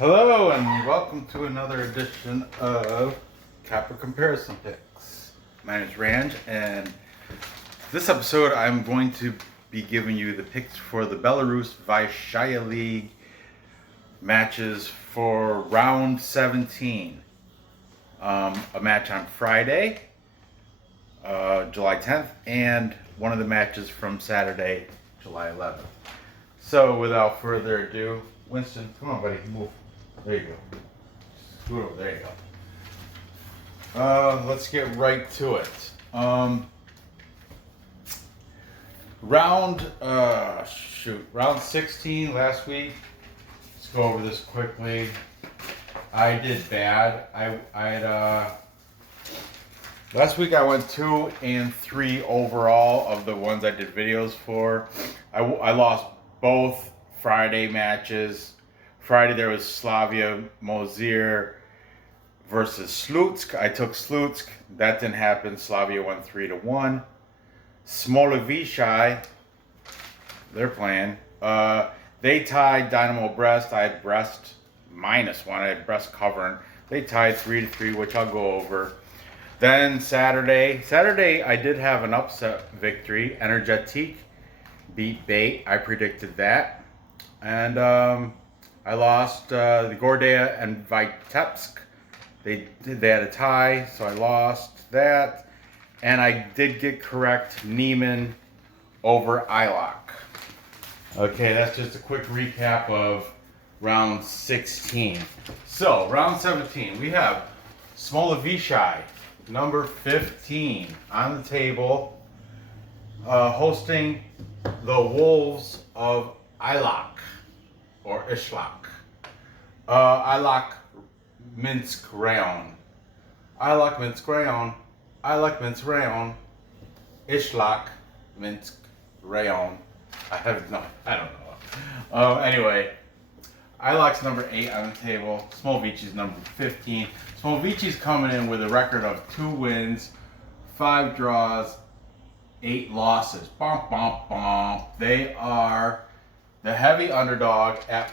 Hello and welcome to another edition of Copper Comparison Picks. My name is Ranj, and this episode I'm going to be giving you the picks for the Belarus Vysshaya League matches for round 17. A match on Friday, July 10th, and one of the matches from Saturday, July 11th. So without further ado, Winston, come on buddy, move. There you go. Scoot over. There you go. Let's get right to it. Round 16 last week. Let's go over this quickly. I did bad. Last week I went 2 and 3 overall of the ones I did videos for. I lost both Friday matches. Friday there was Slavia Mozir versus Slutsk. I took Slutsk. That didn't happen. Slavia won 3-1. Smolevichi, they're playing. They tied Dynamo Brest. I had Brest -1. I had Brest covering. They tied 3-3, which I'll go over. Then Saturday I did have an upset victory. Energetic beat Bait. I predicted that. And I lost the Gordea and Vitebsk. They had a tie, so I lost that. And I did get correct Niemann over Isloch. Okay, that's just a quick recap of round 16. So, round 17, we have Smolevichi, number 15, on the table, hosting the Wolves of Isloch. Or Isloch. Isloch Minsk Rayon. Isloch Minsk Rayon. Isloch Minsk Rayon. Isloch Minsk Rayon. I don't know. Anyway, Isloch's number 8 on the table. Smolevichi's number 15. Smolevichi's coming in with a record of 2 wins, 5 draws, 8 losses. Bump, bump, bump. They are the heavy underdog at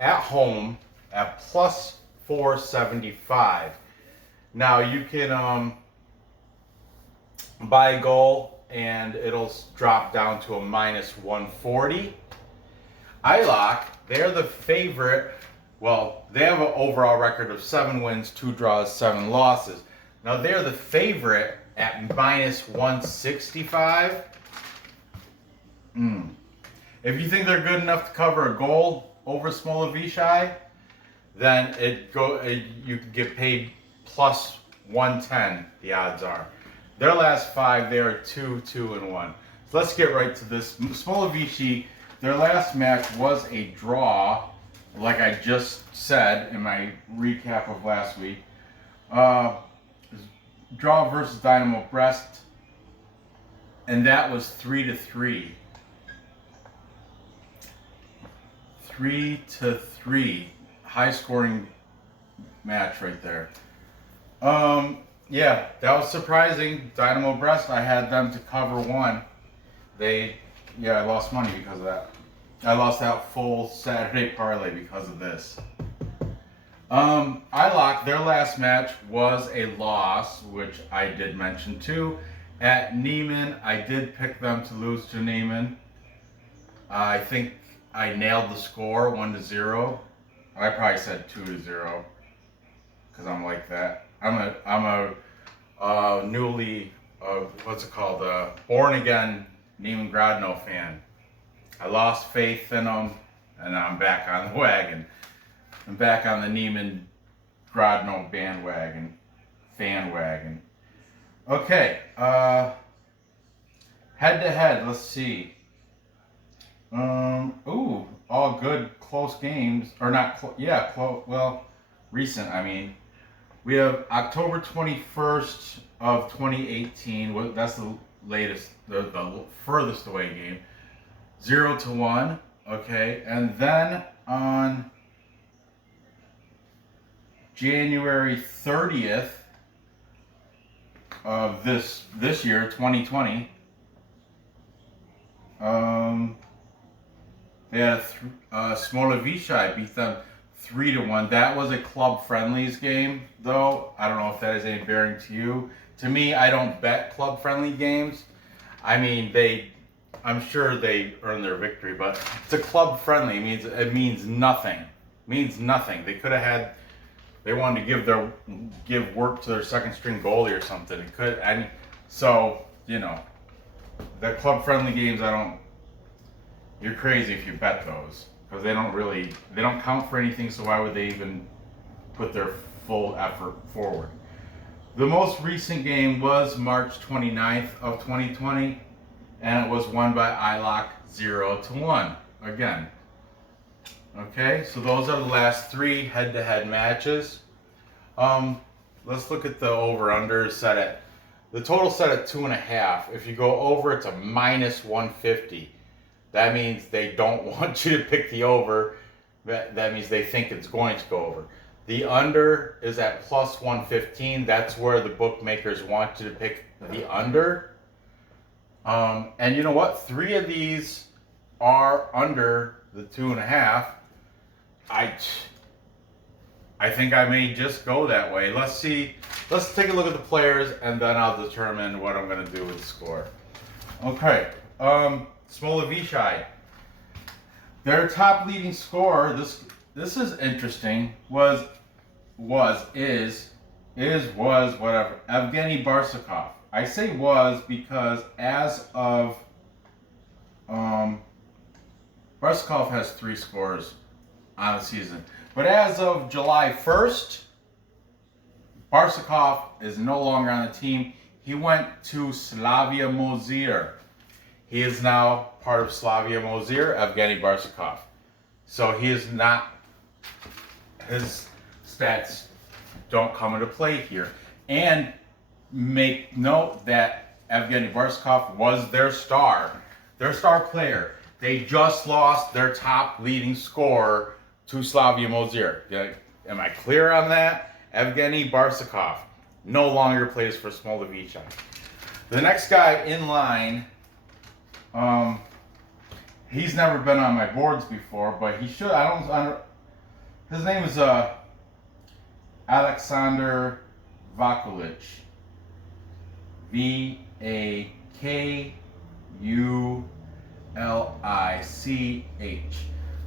home at plus 475. Now you can buy a goal and it'll drop down to a -140. Isloch, they're the favorite. Well, they have an overall record of 7 wins, 2 draws, 7 losses. Now they're the favorite at -165. If you think they're good enough to cover a goal over Smolevichi, then you can get paid plus 110, the odds are. Their last 5, they are 2-2-1. So let's get right to this. Smolevichi, their last match was a draw, like I just said in my recap of last week. Draw versus Dynamo Brest, and that was 3-3. 3-3, high scoring match right there. Yeah, that was surprising. Dynamo Brest, I had them to cover 1. I lost money because of that. I lost that full Saturday parlay because of this. Isloch, their last match was a loss, which I did mention too. At Niemann, I did pick them to lose to Niemann. I think I nailed the score 1-0. I probably said 2-0 because I'm like that. I'm a newly born again Niemann Grodno fan. I lost faith in them, and I'm back on the wagon. I'm back on the Niemann Grodno fan wagon. Okay, head to head. Let's see. All good close games, or not? Recent. I mean, we have October 21st of 2018. That's the latest, the furthest away game. 0-1. Okay, and then on January 30th of this year, 2020. They had Smolevichi beat them 3-1. That was a club friendlies game, though. I don't know if that is any bearing to you. To me, I don't bet club friendly games. I mean, I'm sure they earned their victory, but it's a club friendly. It means nothing. It means nothing. They wanted to give work to their second string goalie or something. It could, and so the club friendly games. You're crazy if you bet those, because they don't count for anything. So why would they even put their full effort forward? The most recent game was March 29th of 2020, and it was won by Isloch 0-1 again. Okay, so those are the last 3 head-to-head matches. Let's look at the over/under the total set at 2.5. If you go over, it's a -150. That means they don't want you to pick the over. That means they think it's going to go over. The under is at +115. That's where the bookmakers want you to pick the under. And you know what? 3 of these are under the 2.5. I think I may just go that way. Let's see. Let's take a look at the players, and then I'll determine what I'm going to do with the score. Okay. Smolevichi. Their top leading scorer, this is interesting, was whatever, Evgeny Barsukov. I say was because as of Barsukov has 3 scores on the season. But as of July 1st, Barsukov is no longer on the team. He went to Slavia Mozir. He is now part of Slavia Mozir, Evgeny Barsukov. So he is not, his stats don't come into play here. And make note that Evgeny Barsukov was their star player. They just lost their top leading scorer to Slavia Mozir. Am I clear on that? Evgeny Barsukov no longer plays for Smolevichi. The next guy in line, he's never been on my boards before, but he should. His name is Alexander Vakulich. Vakulich.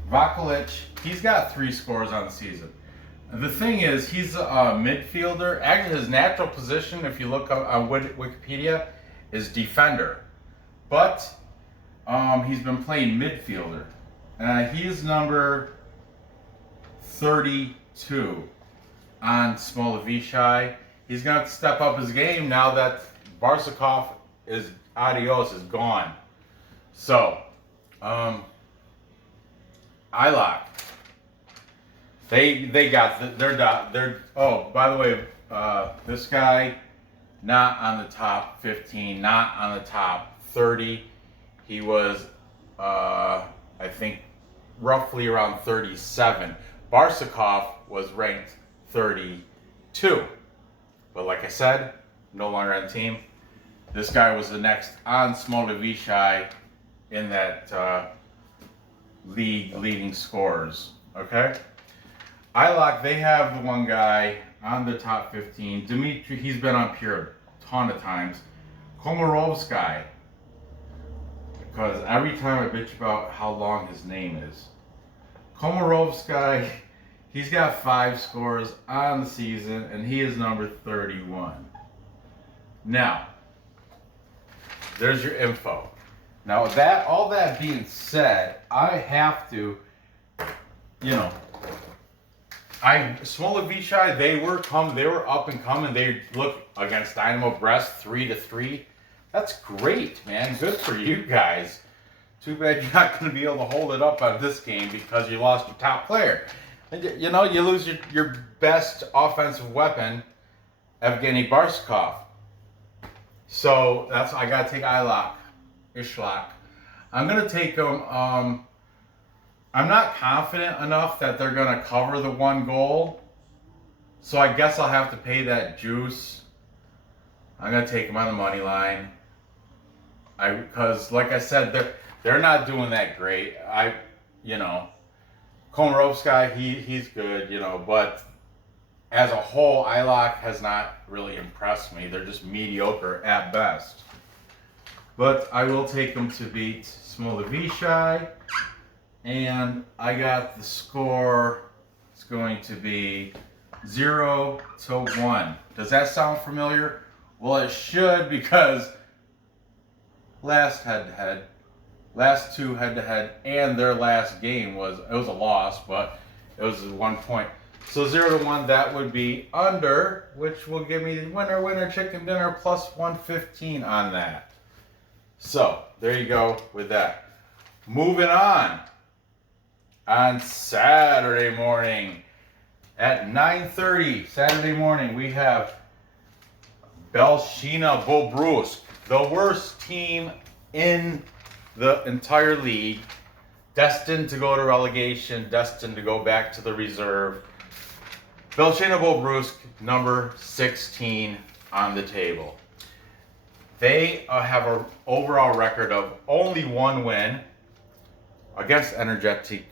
Vakulich. He's got 3 scores on the season. The thing is, he's a midfielder. Actually, his natural position, if you look up on Wikipedia, is defender. But he's been playing midfielder. He is number 32 on Smolevichi. He's going to have to step up his game now that Barsukov is gone. So, Isloch. They got their oh, by the way, this guy not on the top 15, not on the top 30. He was I think roughly around 37. Barsukov was ranked 32. But like I said, no longer on the team. This guy was the next on Smolevichi in that league leading scorers. Okay? Isloch, they have the one guy on the top 15. Dmitry, he's been up here a ton of times. Komarovsky, because every time I bitch about how long his name is. Komarovsky, he's got 5 scores on the season, and he is number 31. Now, there's your info. Now, all that being said, I have to, Smolevichi, they were up and coming. They look against Dynamo Brest 3-3. That's great, man. Good for you guys. Too bad you're not going to be able to hold it up on this game because you lost your top player. And you lose your best offensive weapon, Evgeny Barsukov. So I got to take Isloch. I'm going to take him. I'm not confident enough that they're going to cover the 1 goal. So I guess I'll have to pay that juice. I'm going to take him on the money line. Because like I said, they're not doing that great. Komarovsky, he's good, you know, but as a whole, Isloch has not really impressed me. They're just mediocre at best. But I will take them to beat Smolevichi. And I got the score, it's going to be 0-1. Does that sound familiar? Well, it should, because last two head-to-head, and their last game was a loss, but it was 1 point. So 0-1, that would be under, which will give me winner chicken dinner plus 115 on that. So there you go with that. Moving on Saturday morning at 9:30 Saturday morning, we have Belshina Bobruisk, the worst team in the entire league, destined to go to relegation, destined to go back to the reserve. Belshina Bobruisk, number 16 on the table. They have an overall record of only one win against Energetic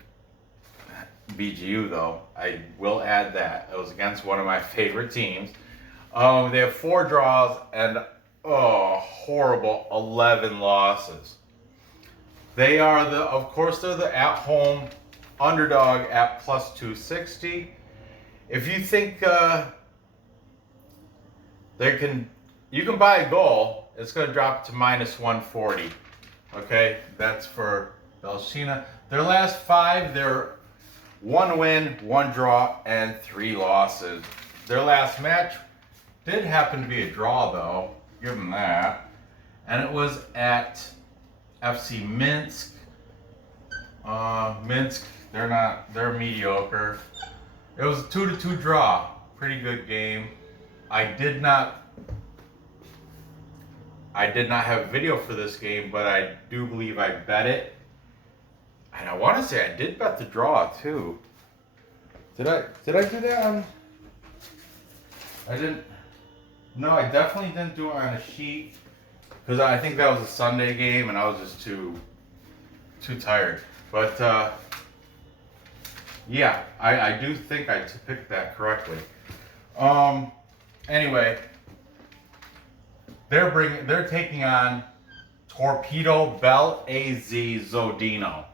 BGU, though. I will add that. It was against one of my favorite teams. They have 4 draws and horrible 11 losses. They are of course, they're the at-home underdog at plus 260. If you think you can buy a goal, it's going to drop to minus 140. Okay, that's for Belshina. Their last 5, they're 1 win, 1 draw, and 3 losses. Their last match did happen to be a draw, though. Give them that. And it was at FC Minsk. Minsk, they're mediocre. It was a 2-2 draw. Pretty good game. I did not have video for this game, but I do believe I bet it. And I want to say I did bet the draw too. Did I do that? I didn't. No, I definitely didn't do it on a sheet, because I think that was a Sunday game and I was just too tired. But yeah, I do think I picked that correctly. Anyway, they're taking on Torpedo-Zhodino,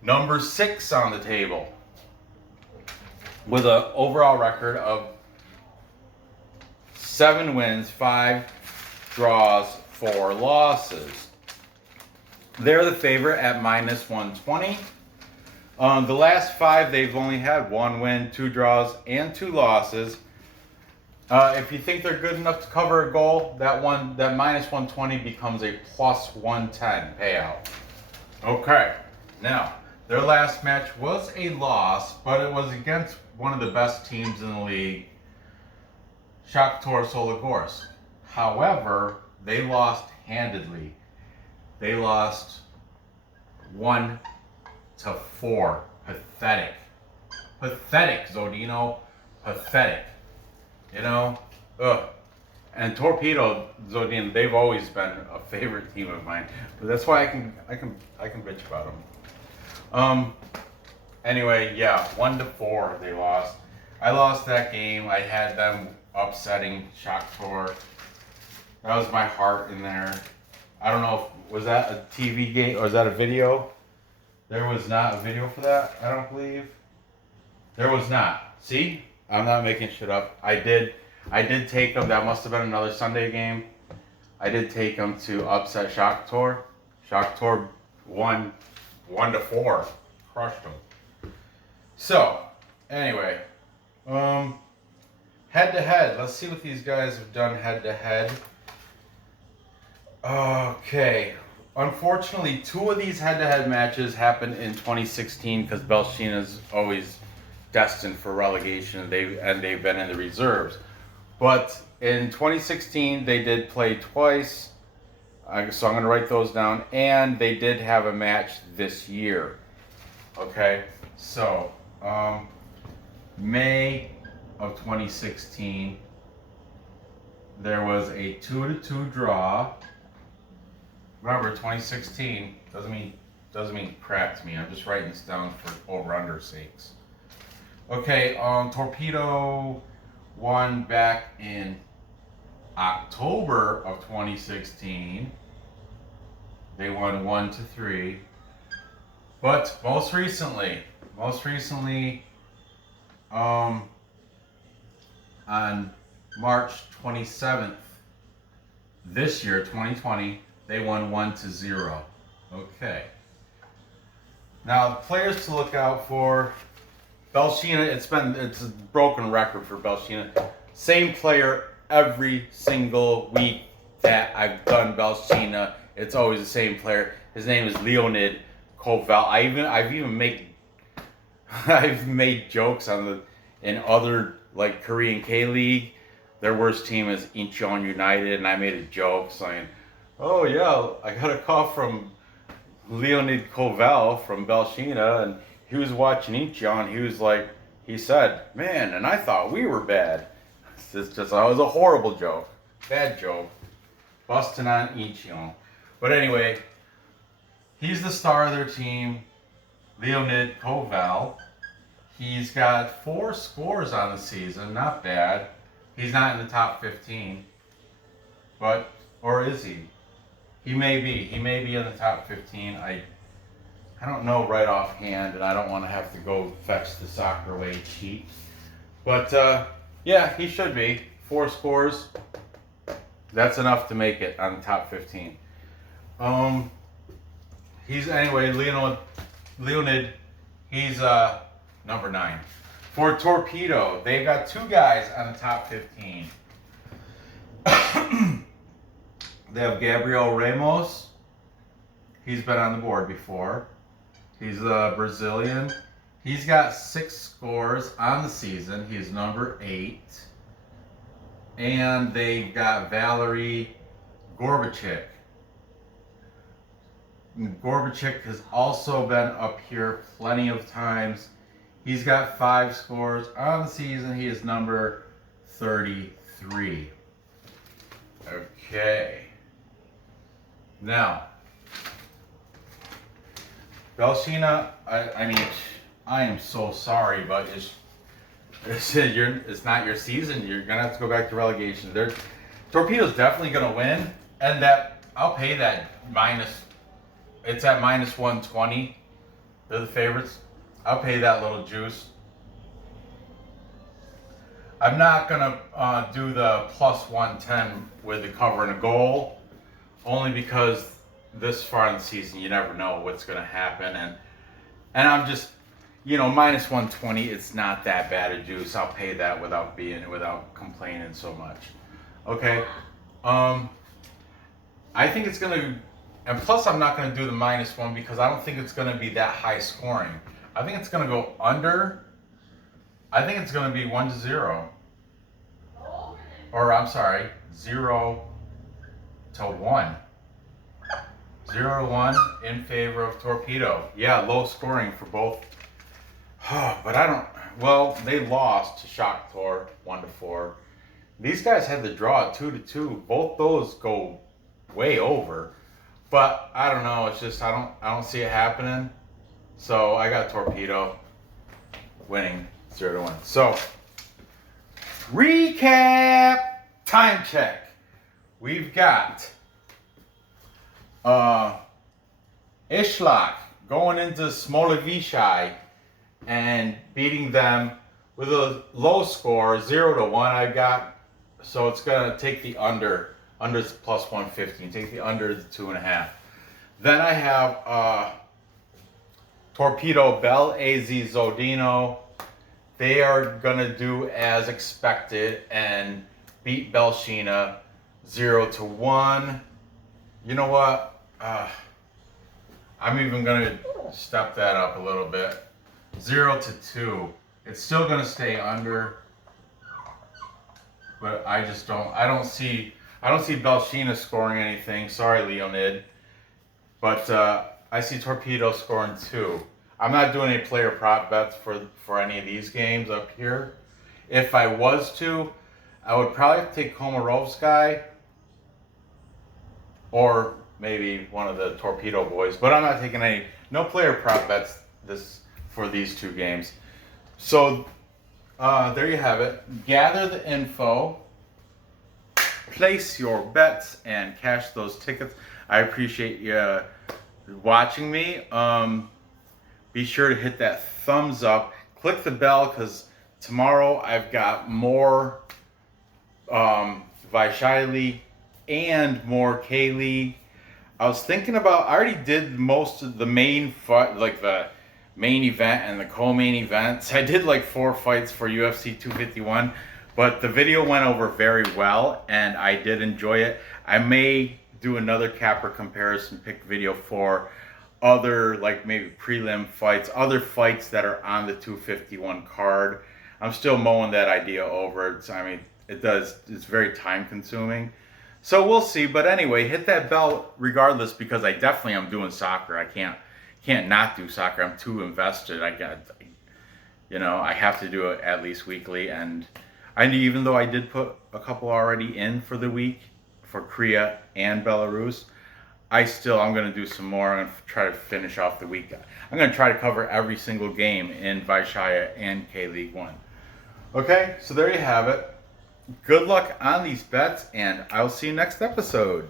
number 6 on the table, with an overall record of 7 wins, 5 draws, 4 losses. They're the favorite at minus 120. The last 5, they've only had 1 win, 2 draws, and 2 losses. If you think they're good enough to cover a goal, that minus 120 becomes a plus 110 payout. Okay, now their last match was a loss, but it was against one of the best teams in the league, Shakhtar Soligorsk. However, they lost handedly. They lost 1-4. Pathetic, Zhodino. Pathetic. You know, And Torpedo-Zhodino, they've always been a favorite team of mine, but that's why I can bitch about them. Anyway, yeah, 1-4 they lost. I lost that game. I had them upsetting Shakhtar. That was my heart in there. I don't know if was that a TV game or was that a video? There was not a video for that, I don't believe. There was not. See? I'm not making shit up. I did take them. That must have been another Sunday game. I did take them to upset Shakhtar. Shakhtar won 1-4. Crushed them. So, anyway. Head to head. Let's see what these guys have done head to head. Okay. Unfortunately, 2 of these head-to-head matches happened in 2016 because Belshina's always destined for relegation, and they've been in the reserves. But in 2016, they did play twice, so I'm going to write those down. And they did have a match this year. Okay, so May of 2016, there was a 2-2 draw. Remember, 2016 doesn't mean Doesn't mean correct me. I'm just writing this down for over-under sakes. Okay, Torpedo won back in October of 2016. They won 1-3. But most recently, on March 27th, this year, 2020, they won 1-0. Okay. Now, the players to look out for, Belshina, it's a broken record for Belshina. Same player every single week that I've done Belshina. It's always the same player. His name is Leonid Koval. I've made jokes in other like Korean K League. Their worst team is Incheon United, and I made a joke saying, "Oh yeah, I got a call from Leonid Koval from Belshina, and he was watching Incheon. He said, man, and I thought we were bad." It was a horrible joke, bad joke, busting on Incheon. But anyway, he's the star of their team, Leonid Koval. He's got 4 scores on the season, not bad. He's not in the top 15, or is he? He may be in the top 15. I don't know right offhand, and I don't want to have to go fetch the soccer way cheat. But yeah, he should be. 4 scores. That's enough to make it on the top 15. Leonid. He's number 9. For Torpedo, they've got 2 guys on the top 15. They have Gabriel Ramos. He's been on the board before. He's a Brazilian. He's got 6 scores on the season. He's number 8. And they've got Valery Gorbachik. Gorbachik has also been up here plenty of times. He's got 5 scores on the season. He is number 33. Okay. Now, Belshina, I am so sorry, but it's not your season. You're gonna have to go back to relegation. Torpedo's definitely gonna win, and I'll pay that minus. It's at minus 120. They're the favorites. I'll pay that little juice. I'm not gonna do the plus 110 with the cover and a goal, only because this far in the season you never know what's gonna happen, and I'm just, minus 120. It's not that bad a juice. I'll pay that without complaining so much. Okay. I think it's gonna, and plus I'm not gonna do the minus 1 because I don't think it's gonna be that high scoring. I think it's gonna go under. I think it's going to be 1-0. Or, I'm sorry, 0-1. 0-1 in favor of Torpedo. Yeah, low scoring for both. But they lost to Shakhtar 1-4. These guys had the draw 2-2. Both those go way over. But I don't know, it's just I don't see it happening. So I got Torpedo winning 0-1. So, recap, time check. We've got Isloch going into Smolevichi and beating them with a low score, 0-1. I got, so it's gonna take the under plus 115. Take the under the 2.5. Then I have Torpedo Belarus. They are going to do as expected and beat Belshina 0-1. You know what? I'm even going to step that up a little bit. 0-2. It's still going to stay under. But I don't see Belshina scoring anything. Sorry, Leonid. But I see Torpedo scoring 2. I'm not doing any player prop bets for any of these games up here. If I was to, I would probably take Komarovsky or maybe one of the Torpedo boys. But I'm not taking any No player prop bets this for these two games. So there you have it. Gather the info, place your bets, and cash those tickets. I appreciate you watching me. Be sure to hit that thumbs up. Click the bell because tomorrow I've got more Vysshaya League and more K League. I was thinking about, I already did most of the main fight, like the main event and the co-main events. I did like 4 fights for UFC 251, but the video went over very well and I did enjoy it. I may do another capper comparison pick video for other, like maybe prelim fights, other fights that are on the 251 card. I'm still mulling that idea over. I mean, it's very time consuming. So we'll see. But anyway, hit that bell regardless because I definitely am doing soccer. I can't not do soccer. I'm too invested. I have to do it at least weekly. And even though I did put a couple already in for the week for Korea and Belarus, I'm going to do some more. I'm going to try to finish off the week. I'm going to try to cover every single game in Vysshaya and K League 1. Okay, so there you have it. Good luck on these bets, and I'll see you next episode.